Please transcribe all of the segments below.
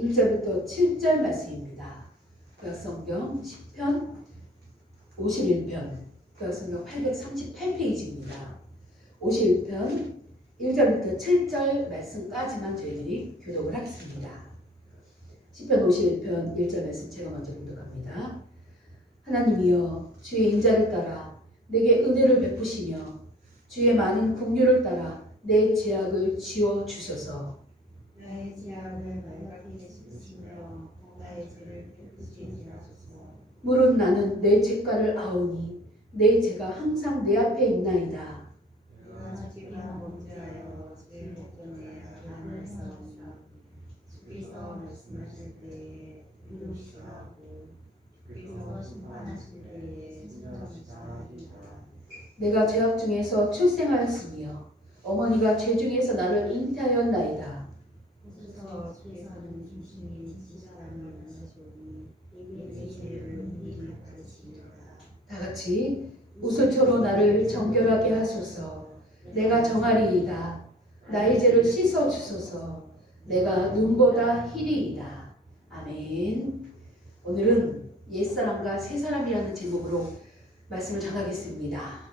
1절부터 7절 말씀입니다. 구약성경 10편 51편, 구약성경 838페이지입니다. 51편 1절부터 7절 말씀까지만 저희들이 교독을 하겠습니다. 10편 51편 1절 말씀 제가 먼저 교독합니다. 하나님이여, 주의 인자를 따라 내게 은혜를 베푸시며 주의 많은 긍휼을 따라 내 죄악을 지워 주소서. 나의 죄악을 말하게 해주시며 나의 죄를 베푸시게 하소서. 물은 나는 내 죄가를 아오니 내 죄가 항상 내 앞에 있나이다. 내가 죄가 범죄하여 죄 목전에 악을 쌓았다. 주께서 말씀하실 때에 이루시라고, 주께서 심판하실 때에 진정하리라. 내가 죄악 중에서 출생하였으며 어머니가 죄 중에서 나를 잉태하였나이다. 그래서 주께서는 중심이 지시하는 하시오니 내 죄를 미리 가르치리라. 다 같이 우슬초로 나를 정결하게 하소서. 내가 정하리이다. 나의 죄를 씻어 주소서. 내가 눈보다 희리이다. 아멘. 오늘은 옛사람과 새사람이라는 제목으로 말씀을 전하겠습니다.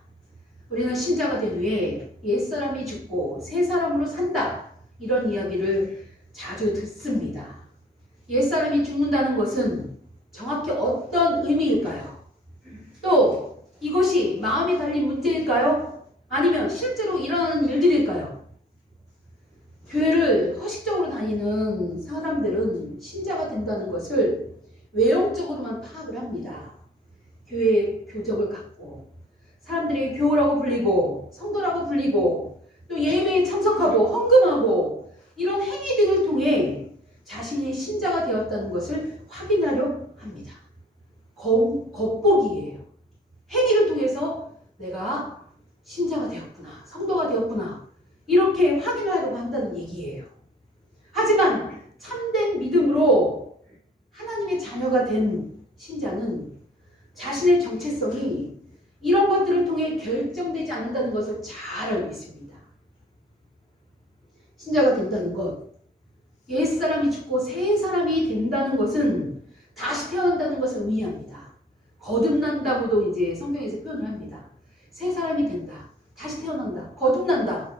우리는 신자가 된 후에 옛사람이 죽고 새사람으로 산다, 이런 이야기를 자주 듣습니다. 옛사람이 죽는다는 것은 정확히 어떤 의미일까요? 또 이것이 마음이 달린 문제일까요? 아니면 실제로 일어나는 일들일까요? 교회를 허식적으로 다니는 사람들은 신자가 된다는 것을 외형적으로만 파악을 합니다. 교회의 교적을 갖고 사람들이 교우라고 불리고 성도라고 불리고 또 예배에 참석하고 헌금하고 이런 행위들을 통해 자신이 신자가 되었다는 것을 확인하려 합니다. 겉보기예요. 행위를 통해서 내가 신자가 되었구나, 성도가 되었구나, 이렇게 확인을 하려고 한다는 얘기예요. 하지만 참된 믿음으로 하나님의 자녀가 된 신자는 자신의 정체성이 이런 것들을 통해 결정되지 않는다는 것을 잘 알고 있습니다. 신자가 된다는 것, 옛사람이 죽고 새사람이 된다는 것은 다시 태어난다는 것을 의미합니다. 거듭난다고도 이제 성경에서 표현을 합니다. 새사람이 된다, 다시 태어난다, 거듭난다.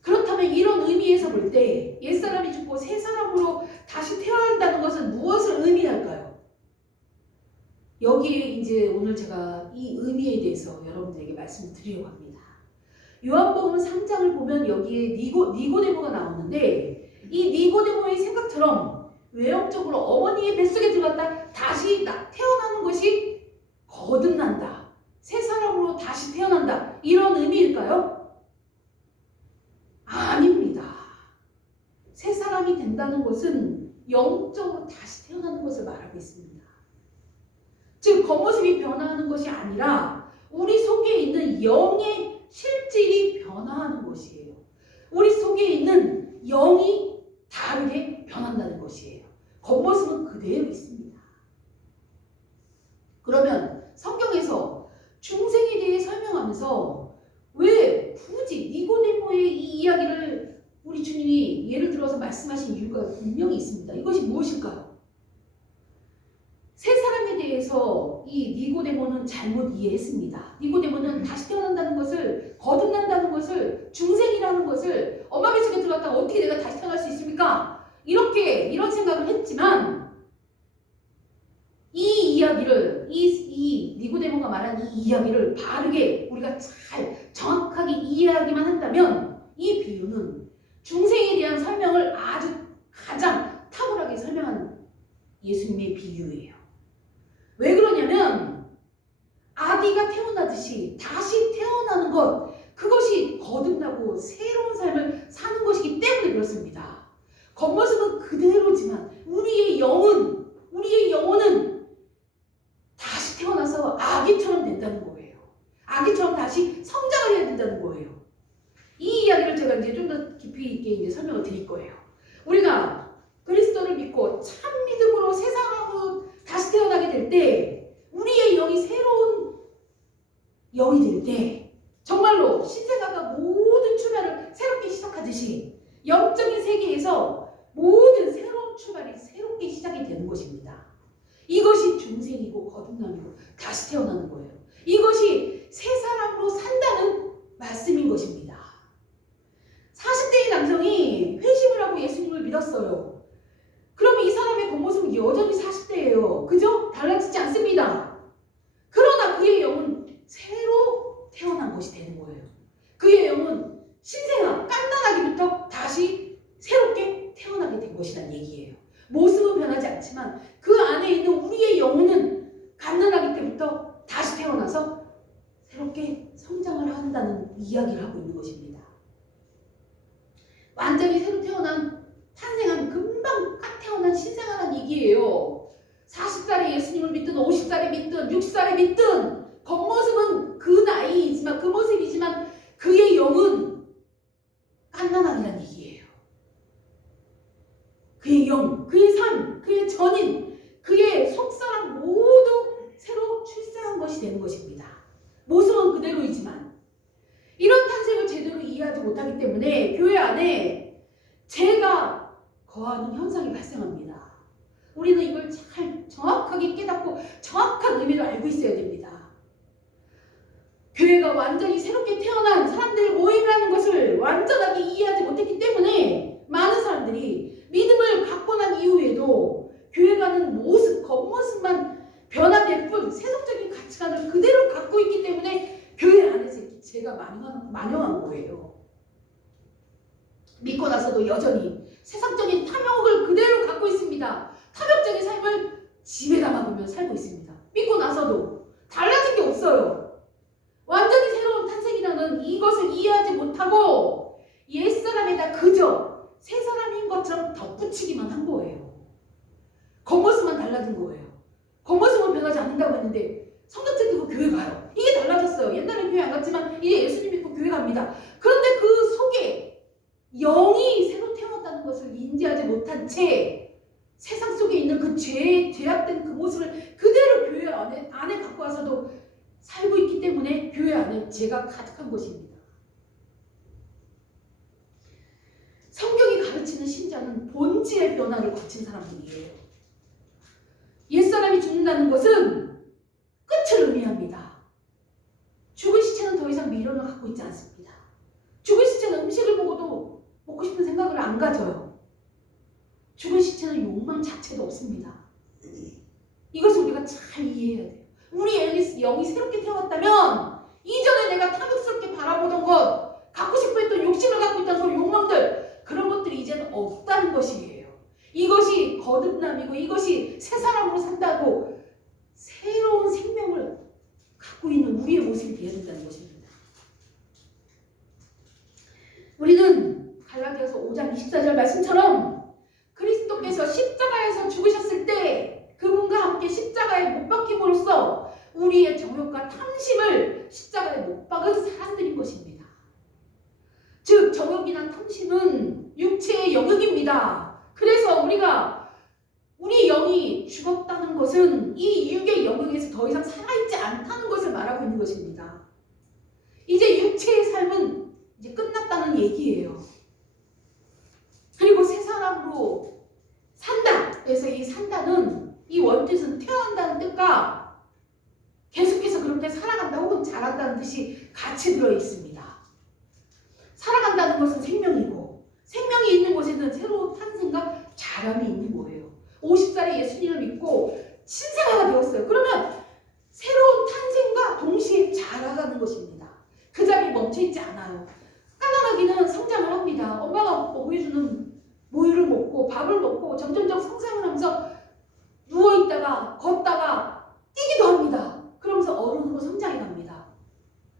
그렇다면 이런 의미에서 볼 때 옛사람이 죽고 새사람으로 다시 태어난다는 것은 무엇을 의미할까요? 여기에 이제 오늘 제가 이 의미에 대해서 여러분들에게 말씀을 드리려고 합니다. 요한복음 3장을 보면 여기에 니고데모가 나오는데, 이 니고데모의 생각처럼 외형적으로 어머니의 뱃속에 들어갔다 다시 태어나는 것이 거듭난다, 새 사람으로 다시 태어난다, 이런 의미일까요? 아닙니다. 새 사람이 된다는 것은 영적으로 다시 태어나는 것을 말하고 있습니다. 즉 겉모습이 변화하는 것이 아니라 우리 속에 있는 영의 실질이 변화하는 것이에요. 우리 속에 있는 영이 다르게 변한다는 것이에요. 겉모습은 그대로 있습니다. 그러면 성경에서 중생에 대해 설명하면서 왜 굳이 니고데모의 이 이야기를 우리 주님이 예를 들어서 말씀하신 이유가 분명히 있습니다. 이것이 무엇일까요? 새 사람에 대해서 이 니고데모는 잘못 이해했습니다. 니고데모는 다시 태어난다는 것을, 거듭난다는 것을, 중생이라는 것을, 엄마 뱃속에 들어갔다가 어떻게 내가 다시 태어날 수 있습니까? 이런 생각을 했지만, 이 이야기를, 이 니고데모가 말한 이 이야기를 바르게 우리가 잘 정확하게 이해하기만 한다면, 이 비유는 중생에 대한 설명을 아주 가장 탁월하게 설명한 예수님의 비유예요. 왜 그러냐면 아기가 태어나듯이 다시 태어나는 것, 그것이 거듭나고 새로운 삶을 사는 것이기 때문에 그렇습니다. 겉모습은 그대로지만 우리의 영혼은 다시 태어나서 아기처럼 된다는 거예요. 아기처럼 다시 성장을 해야 된다는 거예요. 이 이야기를 제가 이제 좀 더 깊이 있게 이제 설명을 드릴 거예요. 우리가 그리스도를 믿고 참 믿음으로 새 사람으로 다시 태어나게 될 때 우리의 되는 것입니다. 이것이 중생이고 거듭남이고 다시 태어나는 거예요. 이것이 새 사람으로 산다는 말씀인 것입니다. 40대의 남성이 회심을 하고 예수님을 믿었어요. 그러면 이 사람의 겉모습은 여전히 40대예요. 그죠? 달라지지 않습니다. 그러나 그의 영은 새로 태어난 것이 되는 거예요. 그의 영은 신생아, 갓난아기부터 다시 새롭게 태어나게 된 것이란 얘기예요. 모습은 변하지 않지만 그 안에 있는 우리의 영혼은 갓난아기 때부터 다시 태어나서 새롭게 성장을 한다는 이야기를 하고 있는 것입니다. 완전히 새로 태어난 탄생한 금방 갓 태어난 신생아란 얘기예요. 40살에 예수님을 믿든 50살에 믿든 60살에 믿든 겉모습은 그 나이이지만 그 모습이지만 그의 영은 갓난아기란 얘기예요. 그의 영, 그의 삶, 그의 전인, 그의 속사람 모두 새로 출생한 것이 되는 것입니다. 모습은 그대로이지만 이런 탄생을 제대로 이해하지 못하기 때문에 교회 안에 죄가 거하는 현상이 발생합니다. 우리는 이걸 잘 정확하게 깨닫고 정확한 의미를 알고 있어야 됩니다. 교회가 완전히 새롭게 태어난 사람들의 모임이라는 것을 완전하게 이해하지 못했기 때문에 많은 사람들이 믿음을 갖고 난 이후에도 교회 가는 모습, 겉모습만 변화될 뿐 세속적인 가치관을 그대로 갖고 있기 때문에 교회 안에서 죄가 만연한 거예요. 믿고 나서도 여전히 세상적인 탐욕을 그대로 갖고 있습니다. 탐욕적인 삶을 집에 담아두며 살고 있습니다. 믿고 나서도 달라진 게 없어요. 완전히 새로운 탄생이라는 이것을 이해하지 못하고 옛사람에다 그저 새 사람인 것처럼 덧붙이기만 한 거예요. 겉모습만 달라진 거예요. 겉모습은 변하지 않는다고 했는데 성경책 들고 교회 가요. 이게 달라졌어요. 옛날엔 교회 안 갔지만 이제 예수님 믿고 교회 갑니다. 그런데 그 속에 영이 새로 태어났다는 것을 인지하지 못한 채 세상 속에 있는 그 죄악된 그 모습을 그대로 교회 안에 갖고 와서도 살고 있기 때문에 교회 안에 죄가 가득한 것입니다. 성경이 가르치는 신자는 본질의 변화를 거친 사람들이에요. 옛사람이 죽는다는 것은 끝을 의미합니다. 죽은 시체는 더 이상 미련을 갖고 있지 않습니다. 죽은 시체는 음식을 보고도 먹고 싶은 생각을 안 가져요. 죽은 시체는 욕망 자체도 없습니다. 이것을 우리가 잘 이해해야 돼요. 우리 영이 새롭게 태어났다면 이전에 내가 탐욕스럽게 바라보던 것, 갖고 싶어 했던 욕심을 갖고 있던 그 욕망들, 그런 것들이 이제는 없다는 것이에요. 이것이 거듭남이고 이것이 새 사람으로 산다고 새로운 생명을 갖고 있는 우리의 모습이 되어야 된다는 것입니다. 우리는 갈라디아서 5장 24절 말씀처럼 그리스도께서 십자가에서 죽으셨을 때 그분과 함께 십자가에 못 박힘으로써 우리의 정욕과 탐심을 십자가에 못 박은 사람들인 것입니다. 즉 정욕이나 탐심은 육체의 영역입니다. 그래서 우리 영이 죽었다는 것은 이 육의 영역에서 더 이상 살아있지 않다는 것을 말하고 있는 것입니다. 이제 육체의 삶은 이제 끝났다는 얘기예요. 그리고 새 사람으로 산다. 그래서 이 산다는 이 원뜻은 태어난다는 뜻과 계속해서 그렇게 살아간다 혹은 자란다는 뜻이 같이 들어있습니다. 살아간다는 것은 생명이고 생명이 있는 곳에는 새로운 탄생과 자람이 있는 거예요. 50살에 예수님을 믿고 신생아가 되었어요. 그러면 새로운 탄생과 동시에 자라가는 것입니다. 그 자리에 멈춰있지 않아요. 갓난아기는 성장을 합니다. 엄마가 보여주는 모유를 먹고 밥을 먹고 점점점 성장을 하면서 누워있다가 걷다가 뛰기도 합니다. 그러면서 어른으로 성장해 갑니다.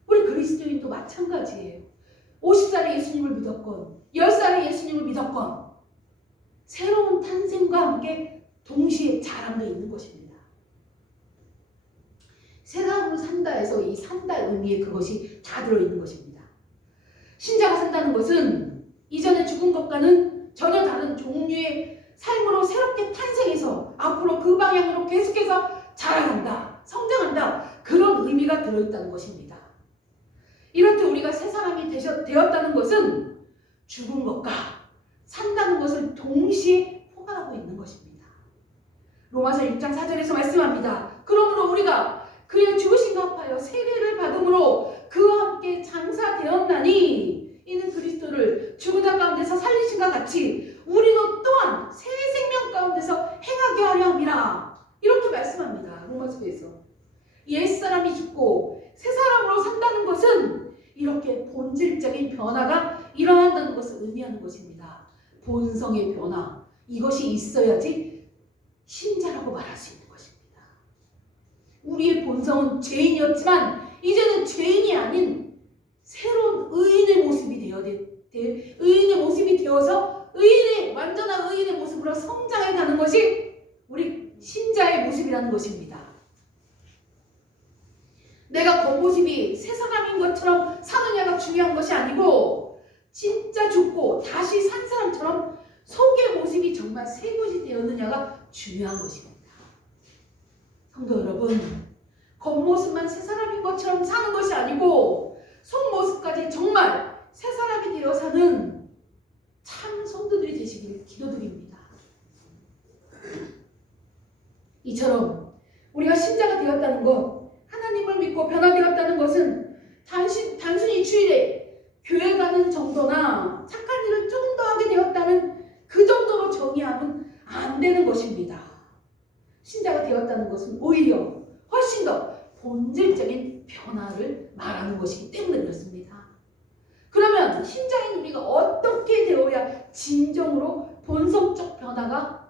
우리 그리스도인도 마찬가지예요. 50살에 예수님을 믿었건 10살에 예수님을 믿었건 새로운 탄생과 함께 동시에 자람도 있는 것입니다. 새 사람으로 산다에서 이 산다 의미에 그것이 다 들어있는 것입니다. 신자가 산다는 것은 이전에 죽은 것과는 전혀 다른 종류의 삶으로 새롭게 탄생해서 앞으로 그 방향으로 계속해서 자라간다, 성장한다, 그런 의미가 들어있다는 것입니다. 이렇듯 우리가 새 사람이 되었다는 것은 죽은 것과 산다는 것을 동시에 포괄하고 있는 것입니다. 로마서 6장 4절에서 말씀합니다. 그러므로 우리가 그의 죽으심과 합하여 세례를 받음으로 그와 함께 장사되었나니 이는 그리스도를 죽은 자 가운데서 살리신과 같이 우리도 또한 새 생명 가운데서 행하게 하려 함이라. 이렇게 말씀합니다. 로마서에서 옛사람이 죽고 새 사람으로 산다는 것은 이렇게 본질적인 변화가 일어난다는 것을 의미하는 것입니다. 본성의 변화, 이것이 있어야지 신자라고 말할 수 있는 것입니다. 우리의 본성은 죄인이었지만 이제는 죄인이 아닌 새로운 의인의 모습이 의인의 모습이 되어서 완전한 의인의 모습으로 성장해 가는 것이 우리 신자의 모습이라는 것입니다. 내가 겉모습이 새 사람인 것처럼 사느냐가 중요한 것이 아니고 진짜 죽고 다시 산 사람처럼 속의 모습이 정말 새 것이 되었느냐가 중요한 것입니다. 성도 여러분, 겉모습만 새 사람인 것처럼 사는 것이 아니고 속모습까지 정말 새 사람이 되어 사는 참 성도들이 되시기를 기도드립니다. 이처럼 우리가 신자가 되었다는 것, 하나님을 믿고 변화되었다는 것은 단순히 주일에 교회 가는 정도나 착한 일을 조금 더 하게 되었다는 그 정도로 정의하면 안 되는 것입니다. 신자가 되었다는 것은 오히려 훨씬 더 본질적인 변화를 말하는 것이기 때문에 그렇습니다. 그러면 신자인 우리가 어떻게 되어야 진정으로 본성적 변화가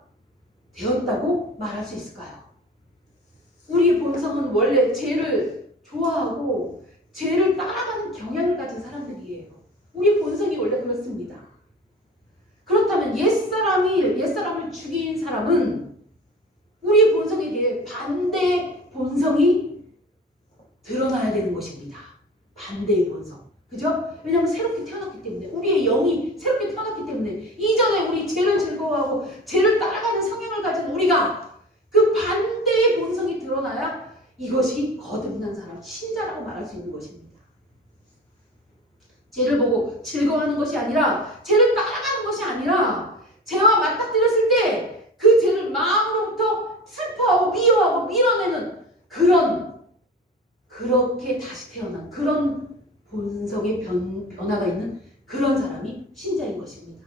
되었다고 말할 수 있을까요? 우리 본성은 원래 죄를 좋아하고 죄를 따라가는 경향을 가진 사람들이에요. 우리 본성이 원래 그렇습니다. 그렇다면 옛사람을 죽인 사람은 우리 본성에 대해 반대의 본성이 드러나야 되는 것입니다. 반대의 본성. 그죠? 왜냐하면 새롭게 태어났기 때문에, 우리의 영이 새롭게 태어났기 때문에, 이전에 우리 죄를 즐거워하고 죄를 따라가는 성향을 가진 우리가 그 반대의 본성이 드러나야 이것이 거듭난 사람, 신자라고 말할 수 있는 것입니다. 죄를 보고 즐거워하는 것이 아니라, 죄를 따라가는 것이 아니라, 죄와 맞닥뜨렸을 때 그 죄를 마음으로부터 슬퍼하고 미워하고 밀어내는 그렇게 다시 태어난 그런 본성의 변화가 있는 그런 사람이 신자인 것입니다.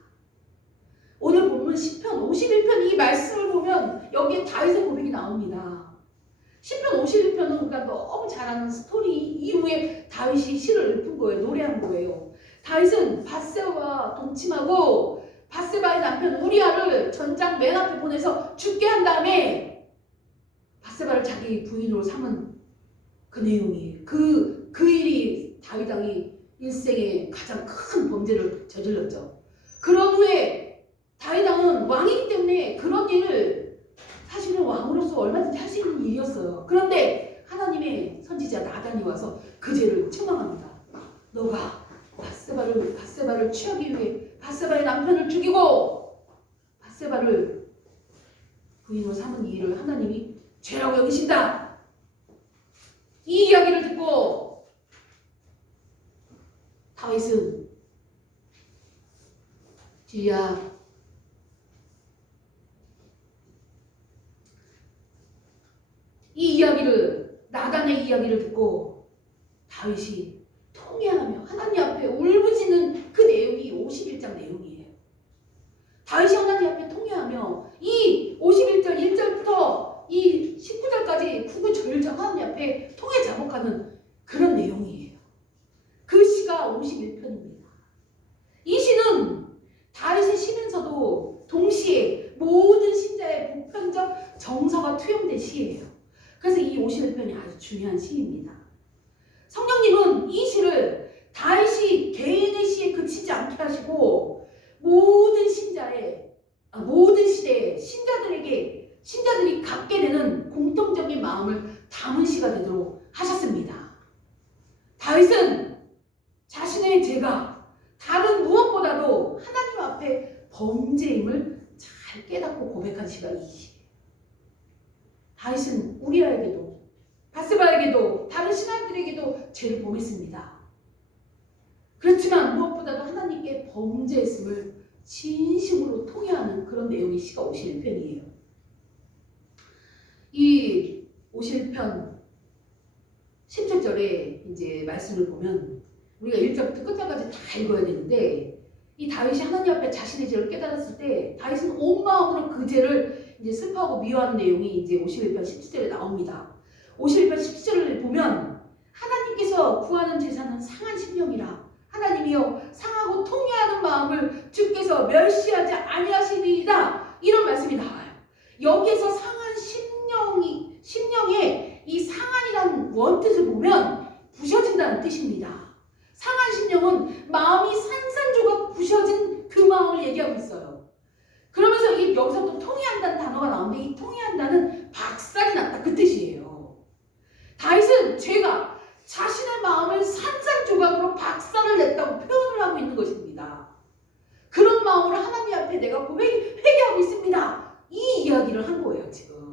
오늘 본문 시편 51편 이 말씀을 보면 여기에 다윗의 고백이 나옵니다. 시편 51편은 우리가 너무 잘 아는 스토리 이후에 다윗이 시를 읊은 거예요. 노래한 거예요. 다윗은 밧세바와 동침하고 밧세바의 남편 우리아를 전장 맨 앞에 보내서 죽게 한 다음에 밧세바를 자기 부인으로 삼은 그 내용이에요. 그 일이 다윗 왕이 일생에 가장 큰 범죄를 저질렀죠. 그런 후에 다윗 왕은 왕이기 때문에 그런 일을 사실은 왕으로서 얼마든지 할 수 있는 일이었어요. 그런데 하나님의 선지자 나단이 와서 그 죄를 책망합니다. 너가 밧세바를 취하기 위해 밧세바의 남편을 죽이고 밧세바를 부인으로 삼은 이 일을 하나님이 죄라고 여기신다. 이 이야기를 듣고 다윗은 주야, 나단의 이야기를 듣고 다윗이 통회하며 하나님 앞에 울부짖는 그 내용이 51장 내용이에요. 다윗이 하나님 앞에 통회하며 이 51절 1절부터 이 19절까지 구구절절 하나님 앞에 통회 자복하는 그런 내용이에요. 그 시가 51편입니다. 이 시는 다윗의 시면서도 동시에 모든 신자의 보편적 정서가 투영된 시예요. 그래서 이 51편이 아주 중요한 시입니다. 성령님은 이 시를 다윗이 개인의 시에 그치지 않게 하시고 모든 시대에 신자들이 갖게 되는 공통적인 마음을 담은 시가 되도록 하셨습니다. 다윗은 자신의 죄가 다른 무엇보다도 하나님 앞에 범죄임을 잘 깨닫고 고백한 시가 이 시예요. 다윗은 우리아에게도 밧세바에게도 다른 신하들에게도 죄를 범했습니다. 그렇지만 무엇보다도 하나님께 범죄했음을 진심으로 통회하는 그런 내용의 시가 51편이에요. 이 51편 17절에 이제 말씀을 보면 우리가 1절부터 끝절까지 다 읽어야 되는데 이 다윗이 하나님 앞에 자신의 죄를 깨달았을 때 다윗은 온 마음으로 그 죄를 이제 슬퍼하고 미워하는 내용이 이제 51편 17절에 나옵니다. 51편 17절을 보면 하나님께서 구하는 제사는 상한 심령이라 하나님이여 상하고 통회하는 마음을 주께서 멸시하지 아니하시리이다. 이런 말씀이 나와요. 여기에서 상한 심령의 이 상한이라는 원뜻을 보면 부셔진다는 뜻입니다. 상한 심령은 마음이 산산조각 부셔진 그 마음을 얘기하고 있어요. 그러면서 여기서 또 통회한다는 단어가 나오는데 이 통회한다는 박살이 났다 그 뜻이에요. 다윗은 죄가 자신의 마음을 산산조각으로 박살을 냈다고 표현을 하고 있는 것입니다. 그런 마음으로 하나님 앞에 내가 회개하고 있습니다. 이 이야기를 한 거예요 지금.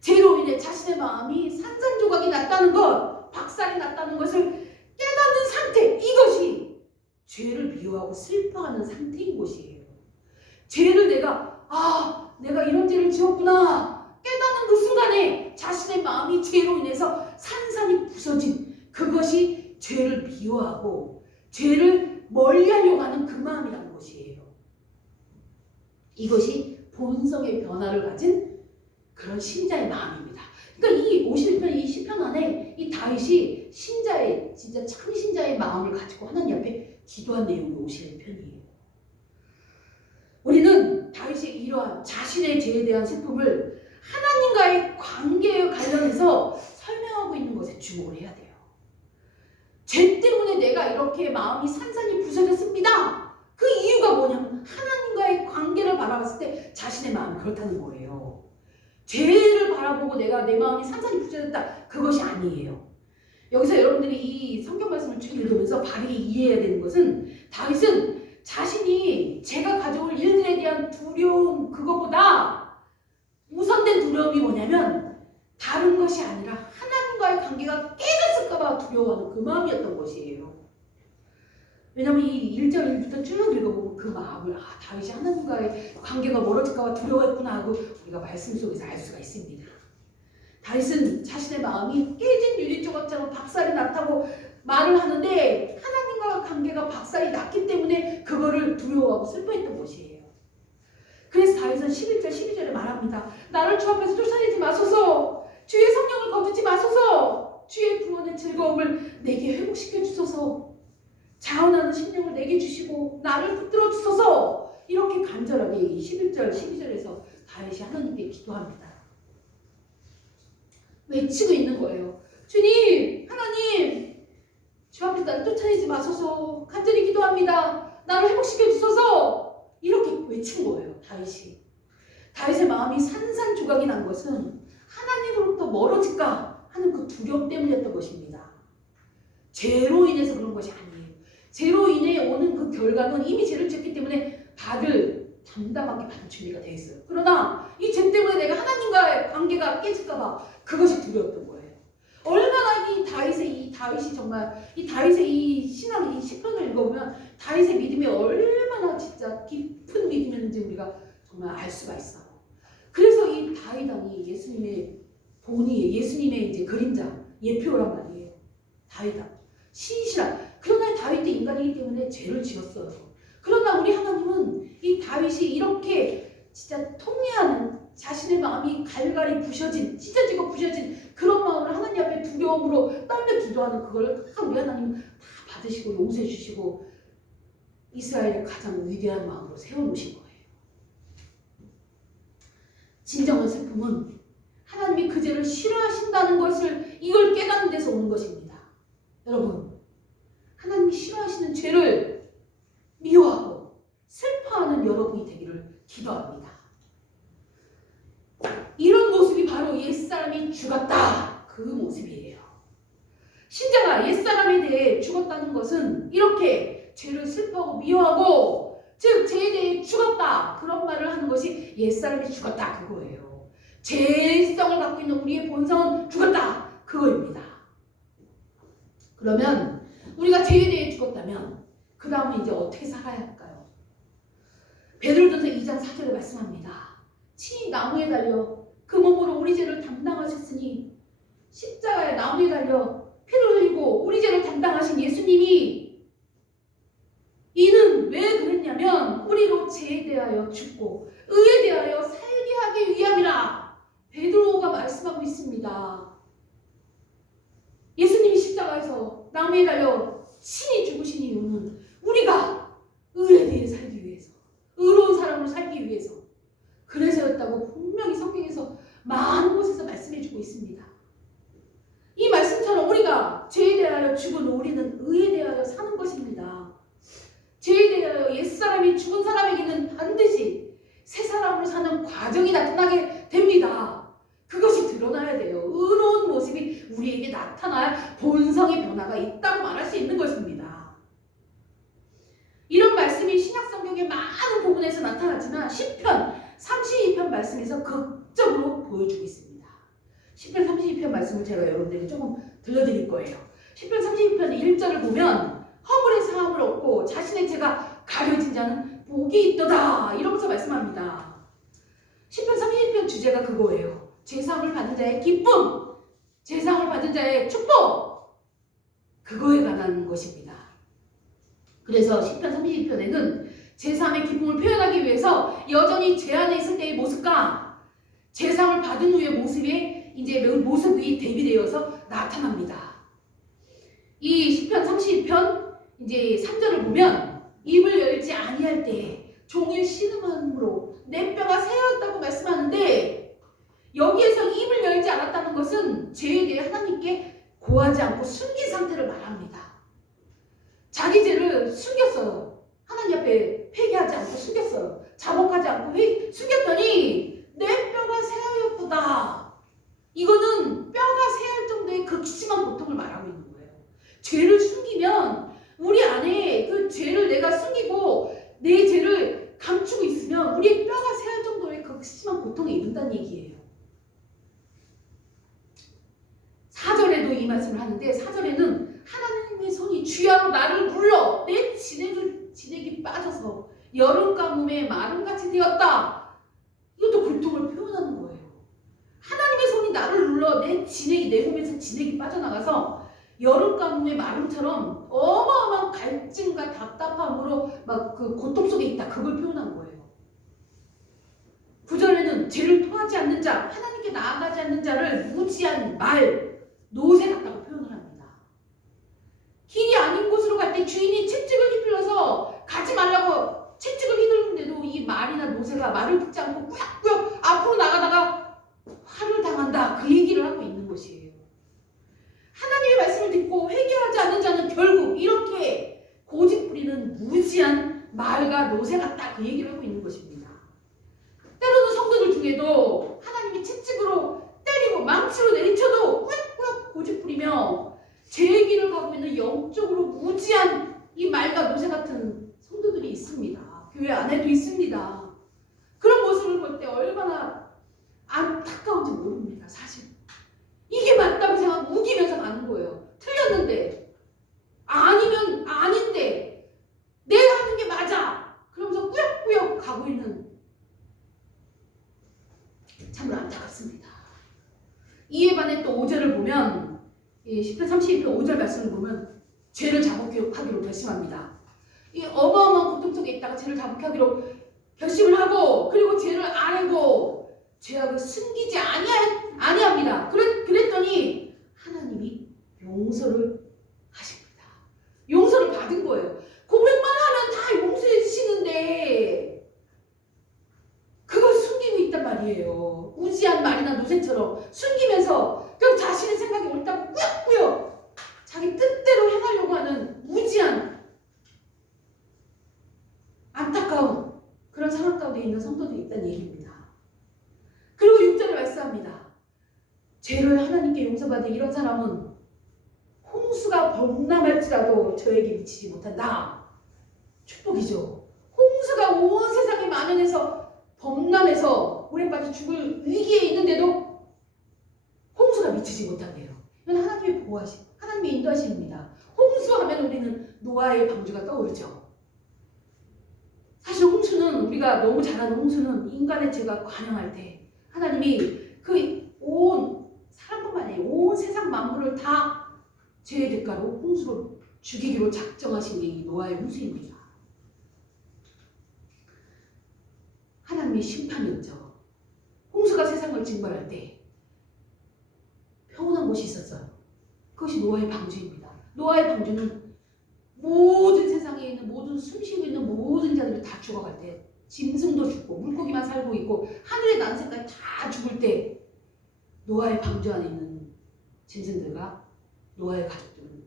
죄로 인해 자신의 마음이 산산조각이 났다는 것, 박살이 났다는 것을 깨닫는 상태, 이것이 죄를 미워하고 슬퍼하는 상태인 것이에요. 죄를 내가 이런 죄를 지었구나 깨닫는 그 순간에 자신의 마음이 죄로 인해서 산산이 부서진 그것이 죄를 미워하고 죄를 멀리하려고 하는 그 마음이라는 것이에요. 이것이 본성의 변화를 가진 그런 신자의 마음입니다. 그러니까 이 51편 이 시편 안에 이 다윗이 신자의 진짜 참 신자의 마음을 가지고 하나님 앞에 기도한 내용이 51편이에요. 우리는 다윗의 이러한 자신의 죄에 대한 슬픔을 하나님과의 관계에 관련해서 설명하고 있는 것에 주목을 해야 돼요. 죄 때문에 내가 이렇게 마음이 산산이 부서졌습니다. 그 이유가 뭐냐면 하나님과의 관계를 바라봤을 때 자신의 마음이 그렇다는 거예요. 죄를 바라보고 내가 내 마음이 산산이 부서졌다 그것이 아니에요. 여기서 여러분들이 이 성경 말씀을 쭉 읽으면서 바르게 이해해야 되는 것은 다윗은 자신이 죄가 가져올 일들에 대한 두려움 그거보다 우선된 두려움이 뭐냐면 다른 것이 아니라 하나님과의 관계가 깨졌을까봐 두려워하는 그 마음이었던 것이에요. 왜냐하면 이 1절 1부터 쭉 읽어보면 그 마음을 다윗이 하나님과의 관계가 멀어질까봐 두려워했구나 하고 우리가 말씀 속에서 알 수가 있습니다. 다윗은 자신의 마음이 깨진 유리조각처럼 박살이 났다고 말을 하는데 하나님과의 관계가 박살이 났기 때문에 그거를 두려워하고 슬퍼했던 것이에요. 그래서 다윗은 11절 12절에 말합니다. 나를 주 앞에서 쫓아내지 마소서. 주의 성령을 거두지 마소서. 주의 구원의 즐거움을 내게 회복시켜 주소서. 자원하는 심령을 내게 주시고 나를 붙들어 주소서. 이렇게 간절하게 11절 12절에서 다윗이 하나님께 기도합니다. 외치고 있는 거예요. 주님, 하나님, 주 앞에서 나를 쫓아내지 마소서. 간절히 기도합니다. 나를 회복시켜 주소서. 이렇게 외친 거예요. 다윗의 마음이 산산조각이 난 것은 하나님으로부터 멀어질까 하는 그 두려움 때문이었던 것입니다. 죄로 인해서 그런 것이 아니에요. 죄로 인해 오는 그 결과는 이미 죄를 지었기 때문에 담담하게 받을 준비가 되어 있어요. 그러나 이 죄 때문에 내가 하나님과의 관계가 깨질까봐 그것이 두려웠던 거예요. 얼마나 이 다윗이 정말 이 다윗의 이 신앙 이 시편을 읽어보면 다윗의 믿음이 얼마나 진짜 깊은 믿음이었는지 우리가 정말 알 수가 있어요. 그래서 이 다윗왕이 예수님의 본이 예수님의 이제 그림자 예표란 말이에요. 다윗왕 신이시라. 그러나 다윗도 인간이기 때문에 죄를 지었어요. 그러나 우리 하나님은 이 다윗이 이렇게 진짜 통회하는 자신의 마음이 갈갈이 부셔진 찢어지고 부셔진 그런 마음을 하나님 앞에 두려움으로 떨며 기도하는 그걸 다 우리 하나님은 다 받으시고 용서해 주시고 이스라엘의 가장 위대한 마음으로 세워놓으신 거예요. 진정한 슬픔은 하나님이 그 죄를 싫어하신다는 것을 이걸 깨닫는 데서 오는 것입니다. 여러분, 하나님이 싫어하시는 죄를 미워하고 슬퍼하는 여러분이 되기를 기도합니다. 이런 모습이 바로 옛사람이 죽었다 그 모습이에요. 신자가 옛사람에 대해 죽었다는 것은 이렇게 죄를 슬퍼하고 미워하고 즉 죄에 대해 죽었다 그런 말을 하는 것이 옛사람이 죽었다 그거예요. 죄성을 갖고 있는 우리의 본성은 죽었다 그거입니다. 그러면 우리가 죄에 대해 죽었다면 그 다음은 이제 어떻게 살아야 할까요? 베드로전서 2장 4절에 말씀합니다. 친히 나무에 달려 그 몸으로 우리 죄를 담당하셨으니 십자가에 나무에 달려 피를 흘리고 우리 죄를 담당하신 예수님이 이는 왜 그랬냐면 우리로 죄에 대하여 죽고 의에 대하여 살게 하기 위함이라 베드로가 말씀하고 있습니다. 예수님이 십자가에서 나무에 달려 친히 죽으신 이유는 우리가 의에 대해 살기 위해서, 의로운 사람으로 살기 위해서 그래서였다고 분명히 성경에서 많은 곳에서 말씀해주고 있습니다. 이 말씀처럼 우리가 죄에 대하여 죽은 우리는 의에 대하여 사는 것입니다. 죄에 대하여 옛사람이 죽은 사람에게는 반드시 새 사람으로 사는 과정이 나타나게 됩니다. 그것이 드러나야 돼요. 의로운 모습이 우리에게 나타나야 본성의 변화가 있다고 말할 수 있는 것입니다. 이런 말씀이 신약성경의 많은 부분에서 나타나지만 시편 32편 말씀에서 극적으로 보여주고 있습니다. 시편 32편 말씀을 제가 여러분들에게 조금 들려드릴 거예요. 시편 32편 1절을 보면 허물의 사함을 얻고 자신의 죄가 가려진 자는 복이 있도다 이러면서 말씀합니다. 시편 32편 주제가 그거예요. 제사함을 받은 자의 기쁨, 제사함을 받은 자의 축복, 그거에 관한 것입니다. 그래서 시편 32편에는 제사함의 기쁨을 표현하기 위해서 여전히 죄 안에 있을 때의 모습과 제사함을 받은 후의 모습이 대비되어서 나타납니다. 이 시편 32편 이제 3절을 보면 입을 열지 아니할 때에 종일 신음함으로 내 뼈가 새었다고 말씀하는데 여기에서 입을 열지 않았다는 것은 죄에 대해 하나님께 고하지 않고 숨긴 상태를 말합니다. 자기 죄를 숨겼어요. 하나님 앞에 회개하지 않고 숨겼어요. 자복하지 않고 숨겼더니 내 뼈가 새하였도다. 이거는 뼈가 새할 정도의 극심한 고통을 말하고 있는 거예요. 죄를 숨기면 우리 안에 그 죄를 내가 숨기고 내 죄를 감추고 있으면 우리의 뼈가 새할 정도의 극심한 고통에 이른다는 얘기예요. 4절에도 이 말씀을 하는데 4절에는 하나님의 손이 주야로 나를 눌러 내 진액이 빠져서 여름 가뭄에 마름같이 되었다. 이것도 고통을 표현하는 거예요. 하나님의 손이 나를 눌러 내 몸에서 진액이 빠져나가서 여름 가뭄의 마름처럼 어마어마한 갈증과 답답함으로 막 그 고통 속에 있다. 그걸 표현한 거예요. 9절에는 죄를 토하지 않는 자, 하나님께 나아가지 않는 자를 무지한 노새 같다고 표현을 합니다. 길이 아닌 곳으로 갈 때 주인이 채찍을 휘둘러서 가지 말라고 채찍을 휘두르는데도 이 말이나 노새가 말을 듣지 않고 꾸역꾸역 앞으로 나가다가 화를 당한다. 그 얘기를 하고 있는 것이에요. 하나님의 말씀을 듣고 회개하지 않는 자는 결국 이렇게 고집 부리는 무지한 말과 노새 같다. 그 얘기를 하고 있는 것입니다. 때로는 성도들 중에도 하나님이 채찍으로 때리고 망치로 내리쳐도 꾸역꾸역 고집 부리며 죄의 길을 가고 있는 영적으로 무지한 이 말과 노새 같은 성도들이 있습니다. 교회 안에도 있습니다. 그런 모습을 볼 때 얼마나 안타까운지 모릅니다. 사실 이게 맞다고 생각하고 우기면서 가는 거예요. 틀렸는데 아니면 아닌데 내가 하는 게 맞아 그러면서 꾸역꾸역 가고 있는, 참으로 안타깝습니다. 이에 반해 또 5절을 보면 시편 32편 5절 말씀을 보면 죄를 자복하기로 결심합니다. 이 어마어마한 고통 속에 있다가 죄를 자복하기로 결심을 하고 그리고 죄를 아뢰고 죄악을 숨기지 아니합니다. 그랬더니 하나님이 용서를 하십니다. 용서를 받은 거예요. 고백만 하면 다 용서해 주시는데 그걸 숨기고 있단 말이에요. 무지한 말이나 노새처럼 숨기면서 결국 자신의 생각이 옳다고 꾸역꾸역 자기 뜻대로 행하려고 하는 무지한 안타까운 그런 상황 가운데 있는 성도들이 있다는 얘기입니다. 그리고 6절에 말씀합니다. 죄를 하나님께 용서받은 이런 사람은 홍수가 범람할지라도 저에게 미치지 못한다. 축복이죠. 홍수가 온 세상에 만연해서 범람해서 물에 빠져 죽을 위기에 있는데도 홍수가 미치지 못한대요. 이건 하나님의 보호하심, 하나님의 인도하심입니다. 홍수하면 우리는 노아의 방주가 떠오르죠. 사실 홍수는 우리가 너무 잘 아는 홍수는 인간의 죄가 관영할 때 하나님이 그 온 사람뿐만 아니라 온 세상 만물을 다 죄의 대가로 홍수로 죽이기로 작정하신 게 이 노아의 홍수입니다. 하나님의 심판이었죠. 홍수가 세상을 징벌할 때 평온한 곳이 있었어요. 그것이 노아의 방주입니다. 노아의 방주는 모든 세상에 있는 모든 숨쉬고 있는 모든 자들이 다 죽어갈 때, 짐승도 죽고 물고기만 살고 있고 하늘에 나는 새까지 다 죽을 때 노아의 방주 안에 있는 짐승들과 노아의 가족들은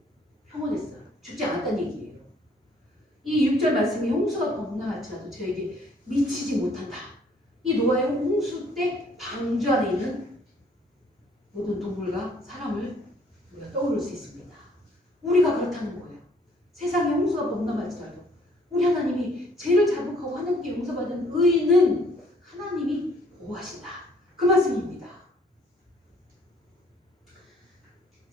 평온했어요. 죽지 않았다는 얘기예요. 이 6절 말씀이 홍수가 범람할지라도 저에게 미치지 못한다. 이 노아의 홍수 때 방주 안에 있는 모든 동물과 사람을 우리가 떠올릴 수 있습니다. 우리가 그렇다는 거예요. 세상에 홍수가 범람할지라도 우리 하나님이 죄를 자복하고 하나님께 용서받은 의인은 하나님이 보호하신다. 그 말씀입니다.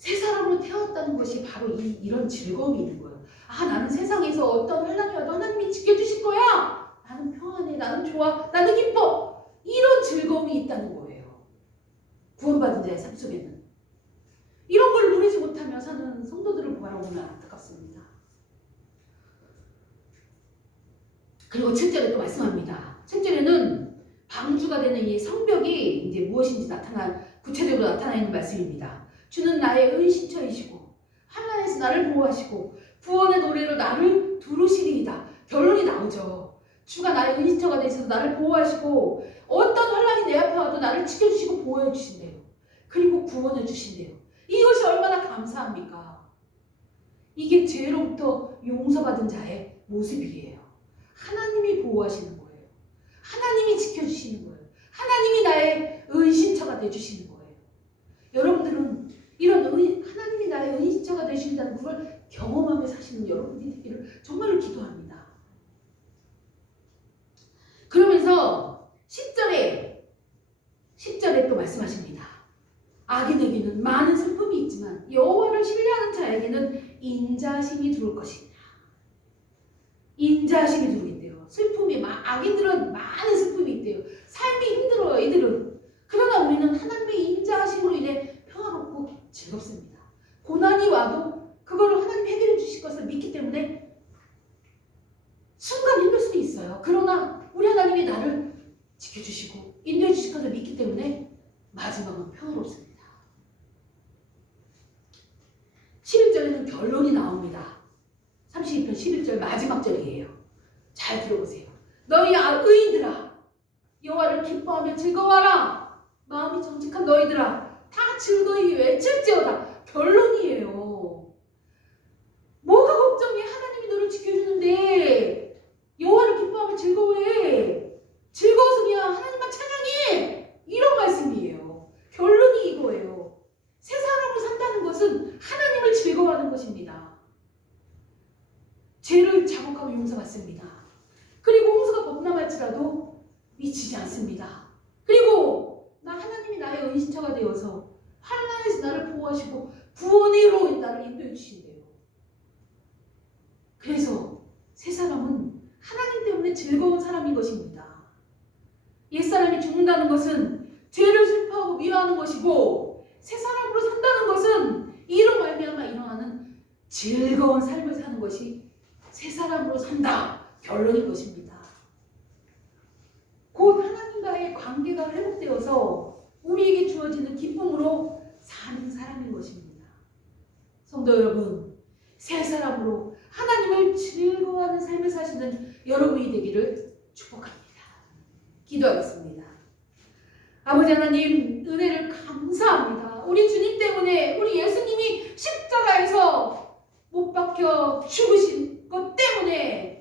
새 사람으로 태어났다는 것이 바로 이런 즐거움이 있는 거예요. 아, 나는 세상에서 어떤 환난이 와도 하나님이 지켜주실 거야. 나는 평안해. 나는 좋아. 나는 기뻐. 이런 즐거움이 있다는 거예요. 구원받은 자의 삶 속에는. 이런 걸 누리지 못하며 사는 성도들을 바라보면 안타깝습니다. 그리고 7절에 또 말씀합니다. 7절에는 방주가 되는 이 성벽이 이제 무엇인지 구체적으로 나타나는 말씀입니다. 주는 나의 은신처이시고 환난에서 나를 보호하시고 구원의 노래로 나를 두르시리이다. 결론이 나오죠. 주가 나의 은신처가 되셔서 나를 보호하시고 어떤 환난이 내 앞에 와도 나를 지켜주시고 보호해 주신대요. 그리고 구원해 주신대요. 이것이 얼마나 감사합니까? 이게 죄로부터 용서받은 자의 모습이에요. 하나님이 보호하시는 거예요. 하나님이 지켜주시는 거예요. 하나님이 나의 은신처가 되주시는 거예요. 여러분들은 이런 하나님이 나의 은신처가 되신다는 걸 경험하며 사시는 여러분들이 되기를 정말로 기도합니다. 그러면서 10절에 또 말씀하십니다. 악인에게는 많은 슬픔이 있지만 여호와를 신뢰하는 자에게는 인자심이 들어올 것이다. 인자심이 들어오겠대요. 슬픔이 악인들은 많은 슬픔이 있대요. 삶이 힘들어요. 이들은. 그러나 우리는 하나님의 인자하심으로 인해 평화롭고 즐겁습니다. 고난이 와도 그거를 하나님 해결해 주실 것을 믿기 때문에 순간 힘들 수도 있어요. 그러나 우리 하나님이 나를 지켜주시고 인도해 주실 것을 믿기 때문에 마지막은 평화롭습니다. 11절에는 결론이 나옵니다. 32편 11절 마지막 절이에요. 잘 들어보세요. 너희 의인들아 여호와를 기뻐하며 즐거워하라. 마음이 정직한 너희들아 다 즐거이 외칠지어다. 결론이에요. 뭐가 걱정해? 하나님이 너를 지켜주는데 여호와를 기뻐하며 즐거워해. 즐거워서 그냥 하나님만 찬양해. 이런 말씀이에요. 결론이 이거예요. 새 사람으로 산다는 것은 하나님을 즐거워하는 것입니다. 죄를 자복하고 용서받습니다. 그리고 홍수가 범람할지라도 미치지 않습니다. 그리고 하나님이 나의 은신처가 되어서 환난에서 나를 보호하시고 구원으로 나를 인도해 주신대요. 그래서 새 사람은 하나님 때문에 즐거운 사람인 것입니다. 옛사람이 죽는다는 것은 죄를 슬퍼하고 미워하는 것이고 새 사람으로 산다는 것은 이로 말미암아 일어나는 즐거운 삶을 사는 것이 새 사람으로 산다. 결론인 것입니다. 곧 하나님과의 관계가 회복되어서 우리에게 주어지는 기쁨으로 사는 사람인 것입니다. 성도 여러분, 새 사람으로 하나님을 즐거워하는 삶을 사시는 여러분이 되기를 축복합니다. 기도하겠습니다. 아버지 하나님, 은혜를 감사합니다. 우리 주님 때문에, 우리 예수님이 십자가에서 못 박혀 죽으신 것 때문에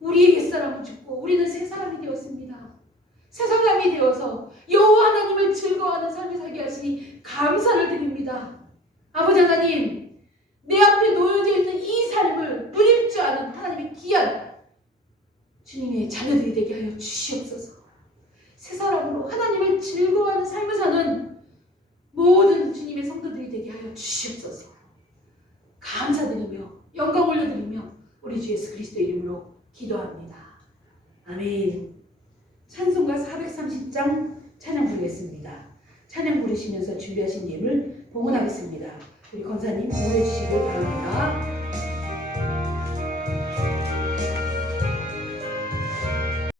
우리의 옛사람은 죽고 우리는 새 사람이 되었습니다. 새 사람이 되어서 여호와 하나님을 즐거워하는 삶을 살게 하시니 감사를 드립니다. 아버지 하나님, 내 앞에 놓여져 있는 이 삶을 누릴 줄 아는 하나님의 귀한 주님의 자녀들이 되게 하여 주시옵소서. 새 사람으로 하나님을 즐거워하는 삶을 사는 모든 주님의 성도들이 되게 하여 주시옵소서. 감사드리며 영광 올려드리며 우리 주 예수 그리스도의 이름으로 기도합니다. 아멘. 찬송가 430장 찬양 부르겠습니다. 찬양 부르시면서 준비하신 예물 봉헌하겠습니다. 우리 권사님 봉헌해 주시길 바랍니다.